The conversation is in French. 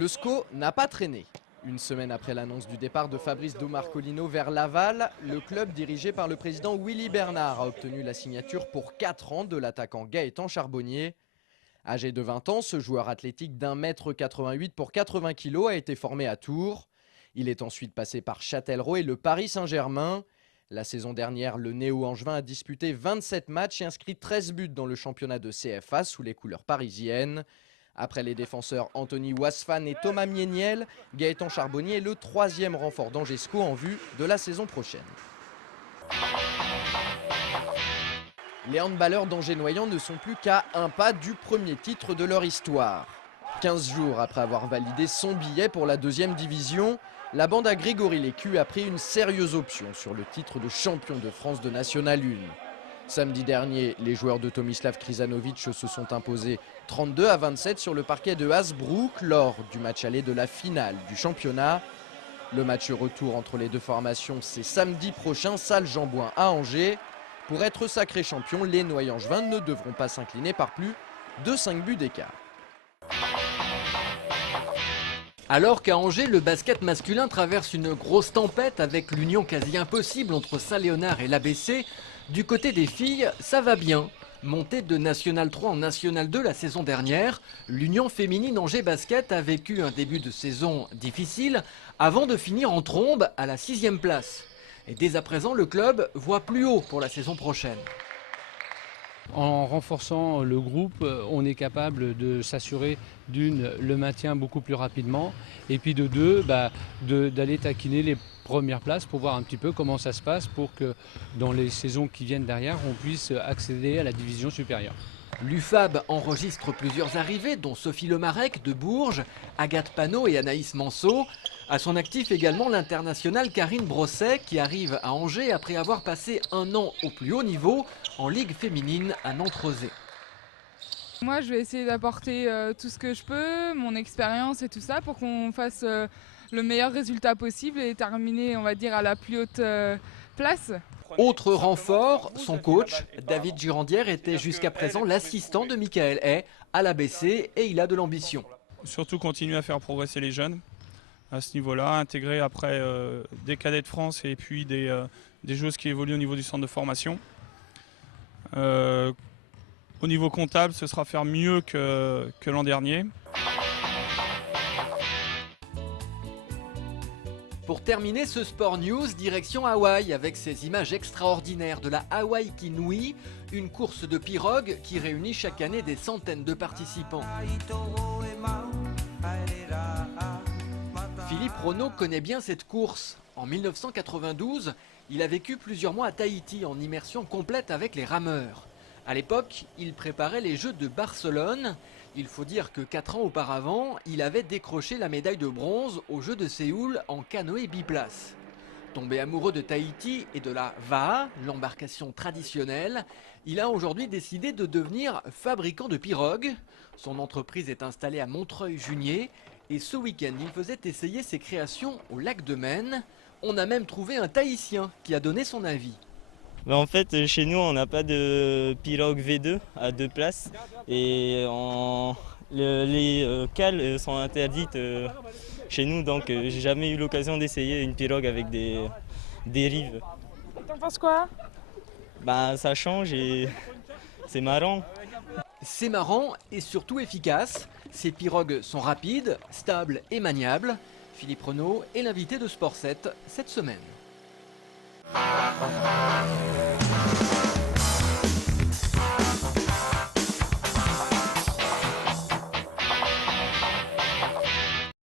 Le SCO n'a pas traîné. Une semaine après l'annonce du départ de Fabrice Domarcolino vers Laval, le club dirigé par le président Willy Bernard a obtenu la signature pour 4 ans de l'attaquant Gaëtan Charbonnier. Âgé de 20 ans, ce joueur athlétique d'1,88 m pour 80 kg a été formé à Tours. Il est ensuite passé par Châtellerault et le Paris Saint-Germain. La saison dernière, le néo-angevin a disputé 27 matchs et inscrit 13 buts dans le championnat de CFA sous les couleurs parisiennes. Après les défenseurs Anthony Wasfan et Thomas Mieniel, Gaëtan Charbonnier est le 3e renfort d'Angesco en vue de la saison prochaine. Les handballeurs d'Angers-Noyant ne sont plus qu'à un pas du premier titre de leur histoire. 15 jours après avoir validé son billet pour la 2e division, la bande à Grégory Lécu a pris une sérieuse option sur le titre de champion de France de National 1. Samedi dernier, les joueurs de Tomislav Krizanovic se sont imposés 32-27 sur le parquet de Hasbrook lors du match aller de la finale du championnat. Le match retour entre les deux formations, c'est samedi prochain, salle Jean-Bouin à Angers. Pour être sacrés champions, les Noyangevins ne devront pas s'incliner par plus de 5 buts d'écart. Alors qu'à Angers, le basket masculin traverse une grosse tempête avec l'union quasi impossible entre Saint-Léonard et l'ABC, du côté des filles, ça va bien. Montée de National 3 en National 2 la saison dernière, l'Union féminine Angers Basket a vécu un début de saison difficile avant de finir en trombe à la 6e place. Et dès à présent, le club voit plus haut pour la saison prochaine. En renforçant le groupe, on est capable de s'assurer d'une, le maintien beaucoup plus rapidement, et puis de deux, d'aller taquiner les premières places pour voir un petit peu comment ça se passe pour que dans les saisons qui viennent derrière, on puisse accéder à la division supérieure. L'UFAB enregistre plusieurs arrivées, dont Sophie Lemarec de Bourges, Agathe Panot et Anaïs Manceau. À son actif également l'internationale Karine Brosset qui arrive à Angers après avoir passé un an au plus haut niveau en Ligue féminine à Nantes-Rosé. Moi, je vais essayer d'apporter tout ce que je peux, mon expérience et tout ça pour qu'on fasse le meilleur résultat possible et terminer, on va dire, à la plus haute place. Autre renfort, son coach, David Girandière, était jusqu'à présent l'assistant de Michael Hay à l'ABC et il a de l'ambition. Surtout continuer à faire progresser les jeunes à ce niveau-là, intégrer après des cadets de France et puis des joueuses qui évoluent au niveau du centre de formation. Au niveau comptable, ce sera faire mieux que l'an dernier. Pour terminer ce Sport News, direction Hawaï avec ces images extraordinaires de la Hawaii Kinui, une course de pirogue qui réunit chaque année des centaines de participants. Philippe Renaud connaît bien cette course. En 1992, il a vécu plusieurs mois à Tahiti en immersion complète avec les rameurs. À l'époque, il préparait les Jeux de Barcelone. Il faut dire que 4 ans auparavant, il avait décroché la médaille de bronze aux Jeux de Séoul en canoë biplace. Tombé amoureux de Tahiti et de la Va'a, l'embarcation traditionnelle, il a aujourd'hui décidé de devenir fabricant de pirogues. Son entreprise est installée à Montreuil-Junier et ce week-end, il faisait essayer ses créations au lac de Maine. On a même trouvé un Tahitien qui a donné son avis. En fait, chez nous, on n'a pas de pirogue V2 à 2 places et les cales sont interdites chez nous, donc j'ai jamais eu l'occasion d'essayer une pirogue avec des rives. T'en penses quoi? Ça change et c'est marrant. C'est marrant et surtout efficace. Ces pirogues sont rapides, stables et maniables. Philippe Renaud est l'invité de Sport 7 cette semaine.